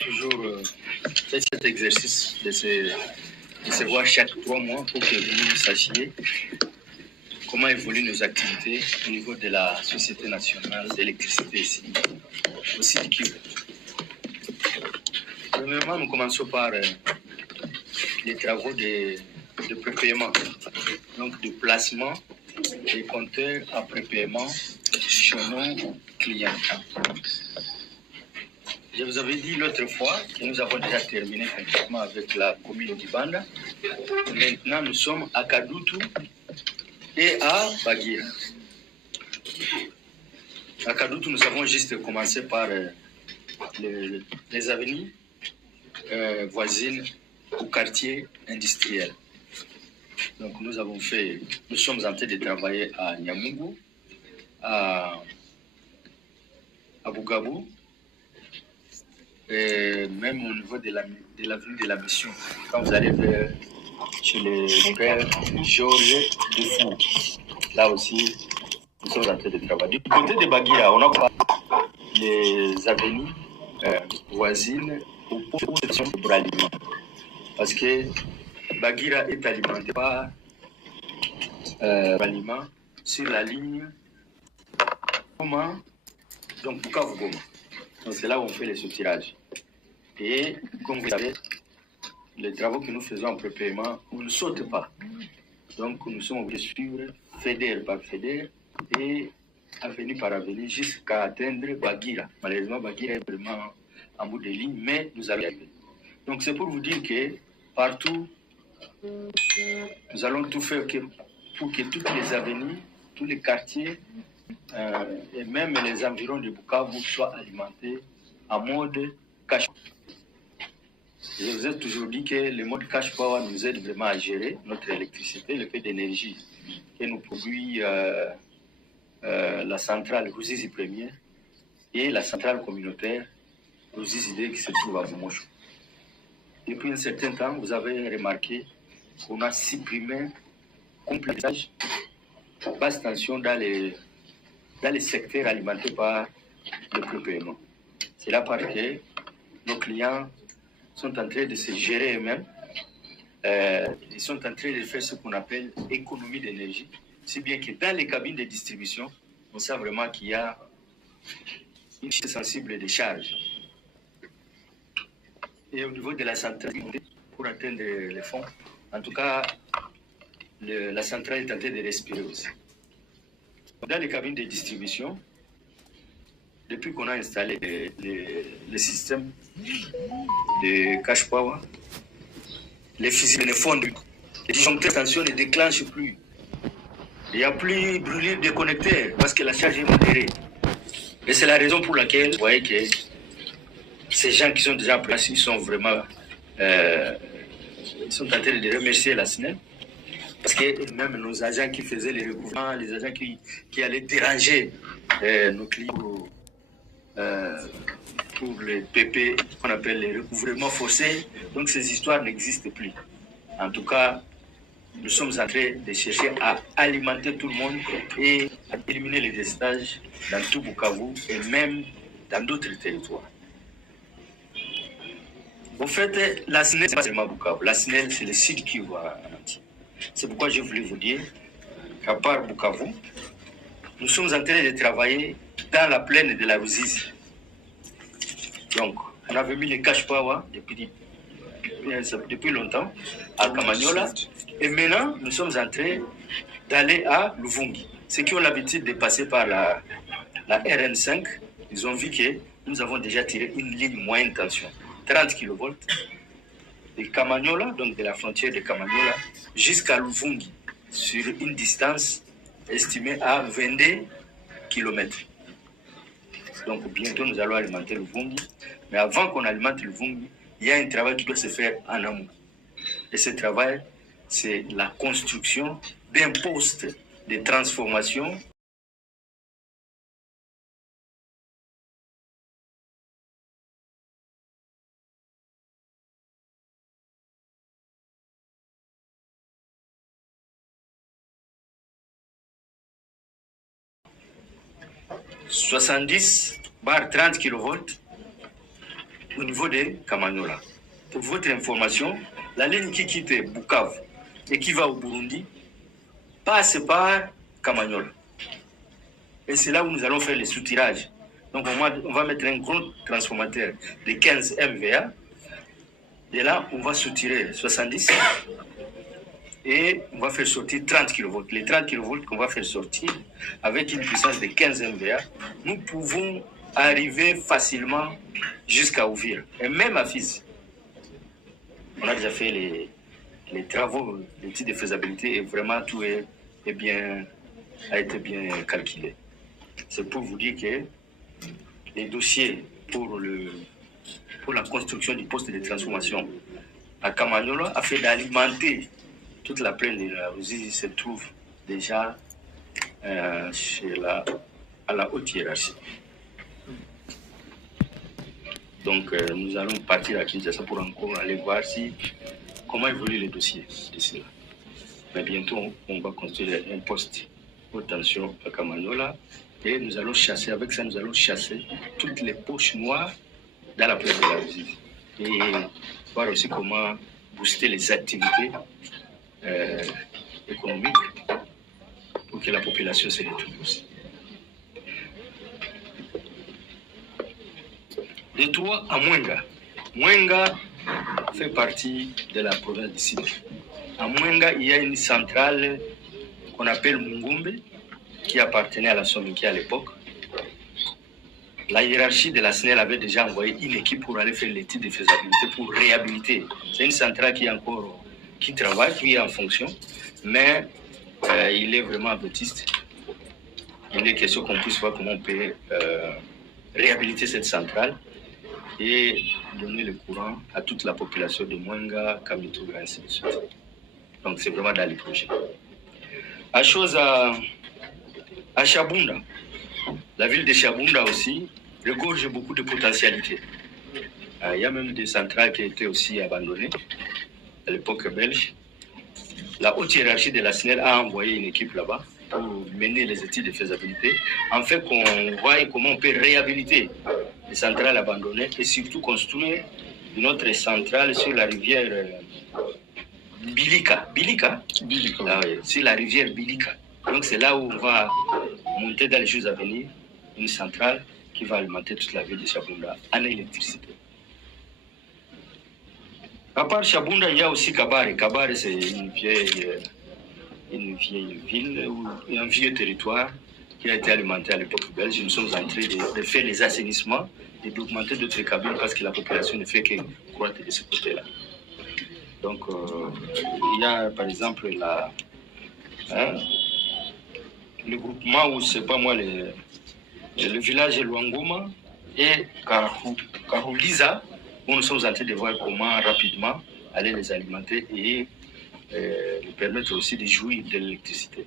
toujours fait cet exercice de se voir chaque 3 mois pour que vous sachiez comment évoluent nos activités au niveau de la Société nationale d'électricité ici, au Sud Kivu. Premièrement, nous commençons par les travaux de prépaiement, donc de placement des compteurs à prépaiement chez nos clients. Je vous avais dit l'autre fois que nous avons déjà terminé complètement avec la commune d'Ibanda. Maintenant, nous sommes à Kadutu et à Bagira. À Kadutu, nous avons juste commencé par les avenues voisines au quartier industriel. Donc nous sommes en train de travailler à Nyamugu, à Bugabu, et même au niveau de l'avenue de la Mission. Quand vous allez chez le père Georges Dufour, là aussi, nous sommes en train de travailler. Du côté de Bagira, on a les avenues voisines au section pour aliment. Parce que Bagira est alimenté par aliment sur la ligne Goma, donc Bukavu Goma. Donc c'est là où on fait les soutirages. Et comme vous savez, les travaux que nous faisons en prépaiement, on ne saute pas. Donc nous sommes obligés de suivre FEDER par FEDER et avenue par avenue jusqu'à atteindre Bagira. Malheureusement, Bagira est vraiment en bout de ligne, mais nous allons y arriver. Donc c'est pour vous dire que partout, nous allons tout faire pour que toutes les avenues, tous les quartiers et même les environs de Bukavu soient alimentés en mode cash. Je vous ai toujours dit que le mode cash power nous aide vraiment à gérer notre électricité, le peu d'énergie que nous produit la centrale Ruzizi Première et la centrale communautaire Ruzizi D qui se trouve à Bumosho. Depuis un certain temps, vous avez remarqué qu'on a supprimé complètement basse tension dans les secteurs alimentés par le prépaiement. C'est là parce que nos clients sont en train de se gérer eux-mêmes. Ils sont en train de faire ce qu'on appelle économie d'énergie. Si bien que dans les cabines de distribution, on sait vraiment qu'il y a une chute sensible de charge. Et au niveau de la centrale, pour atteindre les fonds, en tout cas, la centrale est en train de respirer aussi. Dans les cabines de distribution, depuis qu'on a installé le système de cash power, les fusibles ne fondent plus. Les disjoncteurs de tension ne déclenchent plus. Il n'y a plus brûlure de connecteurs parce que la charge est modérée. Et c'est la raison pour laquelle vous voyez que ces gens qui sont déjà en place, ils sont vraiment ils sont en train de remercier la SNEL. Parce que même nos agents qui faisaient les recouvrements, les agents qui allaient déranger nos clients pour les PP, qu'on appelle les recouvrements forcés, donc ces histoires n'existent plus. En tout cas, nous sommes en train de chercher à alimenter tout le monde et à éliminer les délestages dans tout Bukavu et même dans d'autres territoires. En fait, la SNEL, c'est pas seulement Bukavu. La SNEL, c'est le Sud Kivu en entier. C'est pourquoi je voulais vous dire qu'à part Bukavu, nous sommes en train de travailler dans la plaine de la Ruzizi. Donc, on avait mis les cash power depuis longtemps à Kamanyola. Et maintenant, nous sommes en train d'aller à Luvungi. Ceux qui ont l'habitude de passer par la RN5, ils ont vu que nous avons déjà tiré une ligne moyenne tension, 30 kV, de Kamanyola, donc de la frontière de Kamanyola, jusqu'à Luvungi, sur une distance estimée à 22 km. Donc bientôt nous allons alimenter Luvungi. Mais avant qu'on alimente Luvungi, il y a un travail qui doit se faire en amont. Et ce travail, c'est la construction d'un poste de transformation (70 bar 30 kV) au niveau de Kamanyola. Pour votre information, la ligne qui quitte Bukavu et qui va au Burundi passe par Kamanyola. Et c'est là où nous allons faire les soutirages. Donc on va mettre un gros transformateur de 15 MVA. Et là, on va soutirer 70 et on va faire sortir 30 kV. Les 30 kV qu'on va faire sortir avec une puissance de 15 MVA, nous pouvons arriver facilement jusqu'à Uvira et même à Fizi. On a déjà fait les travaux, l'étude de faisabilité et vraiment tout a été bien calculé. C'est pour vous dire que les dossiers pour la construction du poste de transformation à Kamanyola a fait d'alimenter toute la plaine de la Ruzizi se trouve déjà à la haute hiérarchie. Donc nous allons partir à Kinshasa pour encore aller voir comment évoluent les dossiers d'ici là. Mais bientôt, on va construire un poste haute tension à Kamanyola et nous allons chasser, avec ça, nous allons chasser toutes les poches noires dans la plaine de la Ruzizi. Et voir aussi comment booster les activités économiques pour que la population se retrouve aussi. De Troyes à Mwenga. Mwenga fait partie de la province du Sud. À Mwenga, il y a une centrale qu'on appelle Mungumbe, qui appartenait à la Sominki à l'époque. La hiérarchie de la SNEL avait déjà envoyé une équipe pour aller faire l'étude de faisabilité pour réhabiliter. C'est une centrale qui travaille, qui est en fonction, mais il est vraiment vétuste. Il est question qu'on puisse voir comment on peut réhabiliter cette centrale et donner le courant à toute la population de Mwenga, Kamituga, ainsi de suite. Donc c'est vraiment dans les projets. À Chabunda, la ville de Chabunda aussi regorge beaucoup de potentialités. Il y a même des centrales qui étaient aussi abandonnées à l'époque belge. La haute hiérarchie de la SNEL a envoyé une équipe là-bas pour mener les études de faisabilité, en fait qu'on voit comment on peut réhabiliter les centrales abandonnées et surtout construire une autre centrale sur la rivière Bilika. Ah oui, sur la rivière Bilika. Donc c'est là où on va monter dans les jours à venir une centrale qui va alimenter toute la ville de Chabunda en électricité. À part Chabunda, il y a aussi Kabare. Kabare, c'est une vieille ville, un vieux territoire qui a été alimenté à l'époque belge. Nous sommes en train de faire les assainnissements et d'augmenter d'autres cabines parce que la population ne fait que croître de ce côté-là. Donc, il y a par exemple le groupement où, c'est pas moi, le village de Luangoma et Karouliza, où nous sommes en train de voir comment rapidement aller les alimenter et lui permettre aussi de jouir de l'électricité.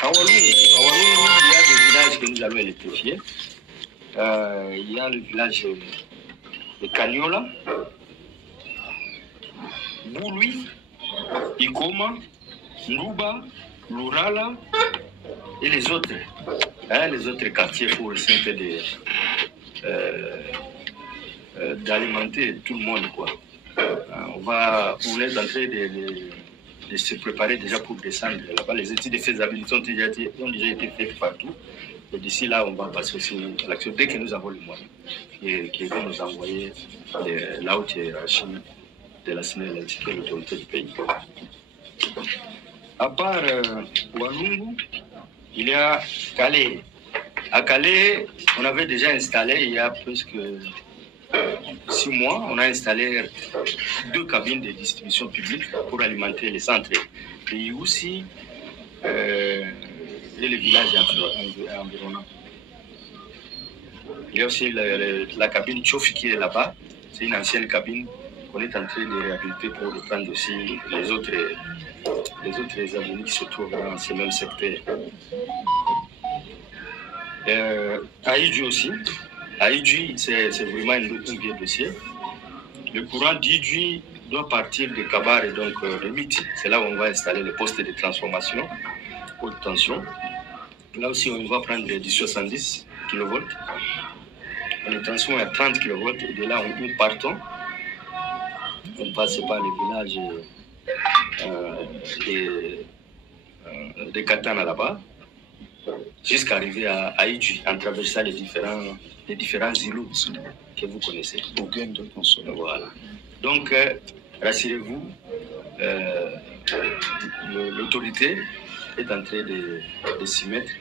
À Walungu, il y a des villages que nous allons électrifier. Il y a le village de Kanyola, Boului, Ikoma, Nuba, Lurala et les autres quartiers pour essayer d'alimenter tout le monde, quoi. On est en train de se préparer déjà pour descendre là-bas. Les études de faisabilité ont déjà été faites partout. Et d'ici là, on va passer aussi à l'action dès que nous avons les moyens qui vont nous envoyer la haute hiérarchie de la SNEL ainsi que l'autorité du pays. À part Walungu, il y a Calais. À Calais, on avait déjà installé il y a presque 6 mois, on a installé 2 cabines de distribution publique pour alimenter les centres et aussi les villages environnants. Il y a aussi la cabine Tchofi qui est là-bas. C'est une ancienne cabine qu'on est en train de réhabiliter pour reprendre aussi les autres avenues qui se trouvent dans ce même secteur. Aïdju aussi. Aïdju, c'est vraiment un vieux dossier. Le courant d'Aïdju doit partir de Kabar et donc de Miti. C'est là où on va installer les postes de transformation haute tension. Là aussi, on va prendre du 70 kV. Le transformateur est à 30 kV. Et de là, nous partons. On passe par le village de Katana là-bas, jusqu'à arriver à Idju, en traversant les différents îlots que vous connaissez. Voilà. Donc, rassurez-vous, l'autorité est en train de s'y mettre.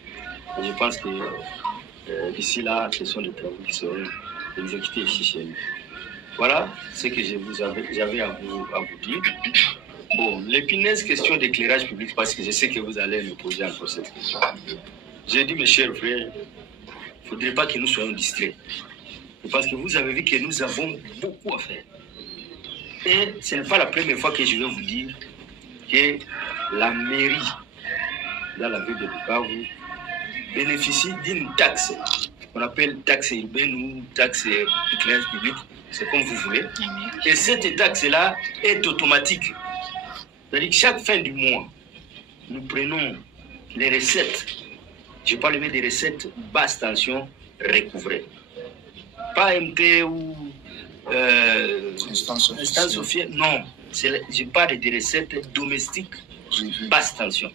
Et je pense que d'ici là, ce sont des travaux qui seront exécutés ici chez nous. Voilà ce que j'avais à vous dire. Bon, l'épineuse question d'éclairage public, parce que je sais que vous allez me poser encore cette question. J'ai dit, mes chers frères, il ne faudrait pas que nous soyons distraits. Parce que vous avez vu que nous avons beaucoup à faire. Et ce n'est pas la première fois que je vais vous dire que la mairie dans la ville de Bukavu bénéficie d'une taxe qu'on appelle taxe urbaine ou taxe d'éclairage public, c'est comme vous voulez. Et cette taxe-là est automatique. C'est-à-dire que chaque fin du mois, nous prenons les recettes, je parle même des recettes basse tension recouvrées. Pas MT ou instance officielle, non. Je parle des recettes domestiques basse tension.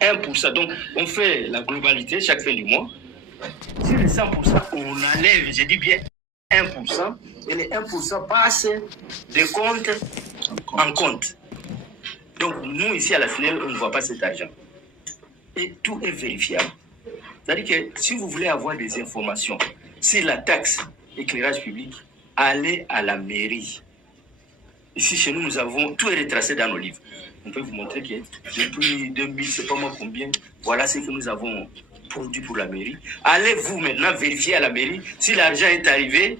1%. Donc, on fait la globalité chaque fin du mois. Sur les 100%, on enlève, je dis bien 1%, et les 1% passent de compte en compte. Donc, nous, ici à la FNEL, on ne voit pas cet argent. Et tout est vérifiable. C'est-à-dire que si vous voulez avoir des informations sur la taxe éclairage public, allez à la mairie. Ici, chez nous, nous avons tout est retracé dans nos livres. On peut vous montrer que depuis 2000, je ne sais pas moi combien, voilà ce que nous avons produit pour la mairie. Allez-vous maintenant vérifier à la mairie si l'argent est arrivé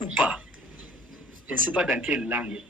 ou pas. Je ne sais pas dans quelle langue.